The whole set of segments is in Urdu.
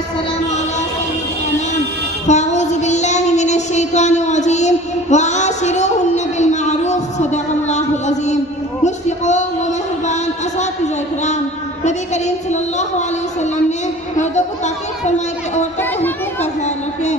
والسلام على سيد الأنام فأعوذ بالله من الشيطان الرجيم وعاشروهن بالمعروف صدق الله العظيم. مشفقوں و مہربان اساتذہ اکرام، نبی کریم صلی اللہ علیہ وسلم نے مردوں کو تاکید فرمائی کہ عورتوں کے حقوق کا خیال رکھیں.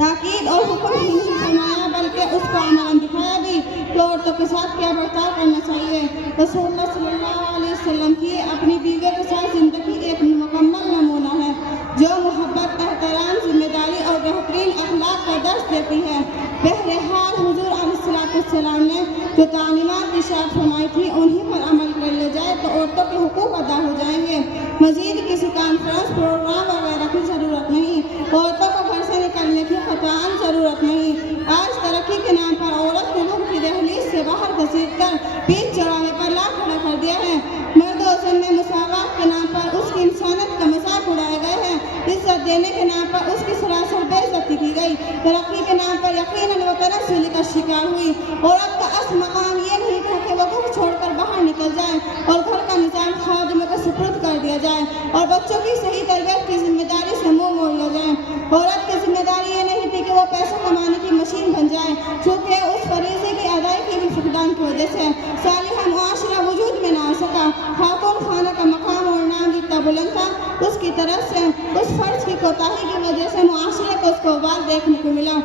تاکید اور حکم ہی نہیں فرمایا بلکہ اس کو عملاً دکھایا بھی کہ عورتوں کے ساتھ کیا برتاؤ کرنا چاہیے. رسول اللہ صلی اللہ علیہ وسلم کی اپنی بیوی کے ساتھ زندگی ایک مکمل نمونہ ہے جو محبت، احترام، ذمہ داری اور بہترین اخلاق کا درس دیتی ہے. بہرحال حضور علیہ السلام نے جو تعلیمات ارشاد فرمائی تھی انہی پر عمل کر لیا جائے تو عورتوں کے حقوق ادا ہو جائیں گے. مزید کسی کانفرنس، پروگرام وغیرہ کی ضرورت نہیں. عورتوں کو گھر سے نکلنے کی قطعاً ضرورت نہیں. آج ترقی کے نام پر عورت کو گھر کی دہلیز سے باہر گھسیٹ کر پیٹ چڑھانے پر لا کھڑا کر دیا ہے. مرد و زن میں مساوات کے نام پر اس کی انسانیت کا مذاق اڑائے گئے ہیں. عزت دینے کے نام پر اس کی سراسر بے عزتی کی گئی. ترقی کے نام پر یقیناً وہ تنزلی کا شکار ہوئی. عورت کا اصل مقام یہ نہیں تھا کہ وہ گھر چھوڑ کر باہر نکل جائے اور گھر کا نظام خادموں کو سپرد کر دیا جائے اور بچوں کی صحیح تربیت کی ذمہ داری سے منہ موڑ لیا جائے. عورت کی ذمہ داری یہ نہیں تھی کہ وہ پیسہ کمانے کی مشین بن جائے، چونکہ اس فریضے کی ادائیگی کے فقدان کی وجہ سے صالحہ معاشرہ وجود میں نہ آ سکا. خاتون خانہ کا مقام اور نام جتنا بلند تھا اس کی طرف سے اس فرض کی کوتاہی کی وجہ سے معاشرے کو اس کو وبال دیکھنے کو ملا.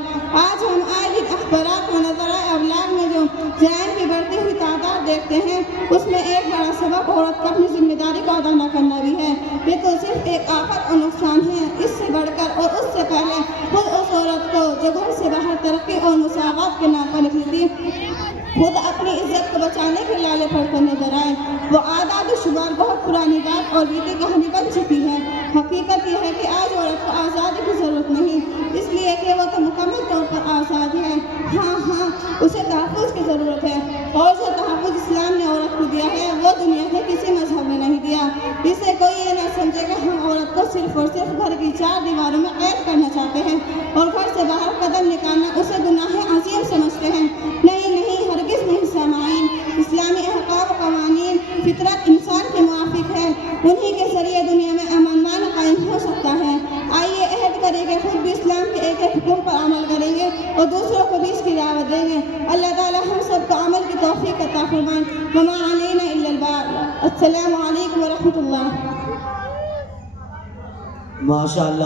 آج ہم آج اخبارات و نظرائے ابلاغ میں جو جرائم کی بڑھتی ہوئی تعداد دیکھتے ہیں اس میں ایک بڑا سبب عورت کو اپنی ذمہ داری کو ادا نہ کرنا بھی ہے. یہ تو صرف ایک آفت اور نقصان ہے. اس سے بڑھ کر اور اس سے پہلے خود اس عورت کو جو گھر سے باہر ترقی اور مساوات کے نام پر نکلی تھی خود اپنی عزت کو بچانے کے لالے پڑھتے نظر آئے. وہ عادات و شمار بہت پرانی بات اور بیتی کہانی بن چکی ہے. حقیقت یہ ہے کہ آج عورت کو آزادی کی ضرورت نہیں، اس لیے کہ وہ تو مکمل طور پر آزاد ہے. ہاں اسے تحفظ کی ضرورت ہے، اور جو تحفظ اسلام نے عورت کو دیا ہے وہ دنیا کے کسی مذہب نے نہیں دیا. اسے کوئی یہ نہ سمجھے کہ ہم عورت کو صرف اور صرف گھر کی چار دیواروں میں قید کرنا چاہتے ہیں اور گھر سے باہر قدم نکالنا اسے گناہ عظیم سمجھتے ہیں. نہیں، ہرگز نہیں سامعین. اسلامی احکام و قوانین فطرت انسان کے موافق ہے. انہی کے ذریعے دنیا میں امن قائم ہو سکتا ہے. آئیے عہد کریں کہ خود بھی اسلام کے ایک ایک حکم پر عمل کریں گے اور دوسروں کو بھی اس کی دعوت دیں گے. اللہ تعالی ہم سب کو عمل کی توفیق عطا فرمائے. وما علینا الا البلاغ. السلام علیکم ورحمۃ اللہ. ماشاء اللہ.